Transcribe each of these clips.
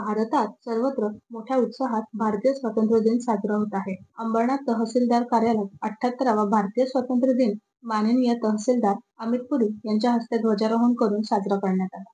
भारतात सर्वत्र मोठ्या उत्साहात भारतीय स्वातंत्र्य दिन साजरा होत आहे. अंबरनाथ तहसीलदार कार्यालयात 78वा भारतीय स्वातंत्र्य दिन माननीय तहसीलदार अमित पुरी यांच्या हस्ते ध्वजारोहण करून साजरा करण्यात आला.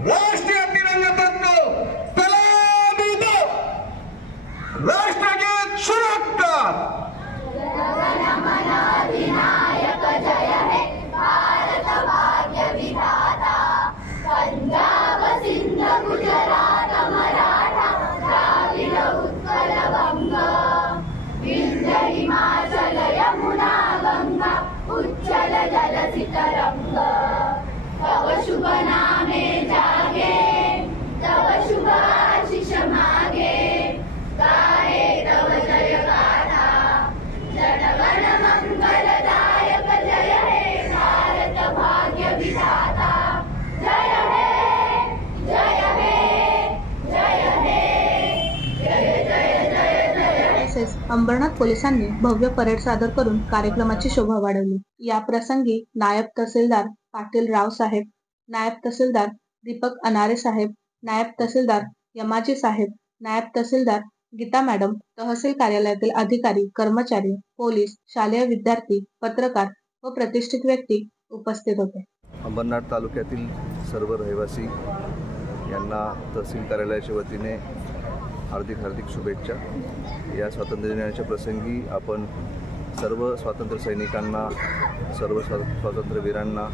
राष्ट्रीय तिरंगा बंदो सलामी दो राष्ट्रगीत शुरू अधिनायक जय हे भारत भाग्य विधाता पंजाब सिंध गुजरात मराठा द्राविड उत्कल वंग विंध्य हिमाचल यमुना गंगा उच्चल जलधि तरंग तव शुभ नामे जागे तव शुभ आशीष मागे गाये तव जय गाथा जनगण मंगलदायक जय हे भारत भाग्य विधाता जय हे जय हे जय हे जय जय जय जय. तसेच अंबरनाथ पोलिसांनी भव्य परेड सादर करून कार्यक्रमाची शोभा वाढवली. या प्रसंगी नायब तहसीलदार पाटील रावसाहेब, नायब तहसीलदार दीपक अनारे साहेब, नायब तहसीलदार यमाजी साहेब, नायब तहसीलदार गीता मॅडम, तहसील कार्यालयातील अधिकारी, कर्मचारी, पोलीस, शालेय विद्यार्थी, पत्रकार व प्रतिष्ठित व्यक्ती उपस्थित होते. अंबरनाथ तालुक्यातील सर्व रहिवासी यांना तहसील कार्यालयाच्या वतीने हार्दिक शुभेच्छा. या स्वातंत्र्य दिनाच्या प्रसंगी आपण सर्व स्वातंत्र्य सैनिकांना, सर्व स्वातंत्र्यवीरांना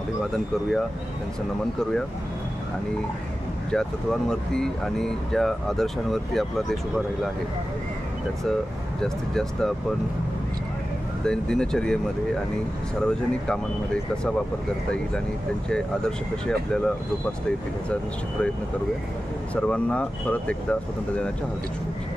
अभिवादन करूया, त्यांचं नमन करूया आणि ज्या तत्वांवरती आणि ज्या आदर्शांवरती आपला देश उभा राहिला आहे त्याचं जास्तीत जास्त आपण दिनचर्येमध्ये आणि सार्वजनिक कामांमध्ये कसा वापर करता येईल आणि त्यांचे आदर्श कसे आपल्याला जोपासता येतील याचा निश्चित प्रयत्न करूया. सर्वांना परत एकदा स्वातंत्र्य दिनाच्या हार्दिक शुभेच्छा.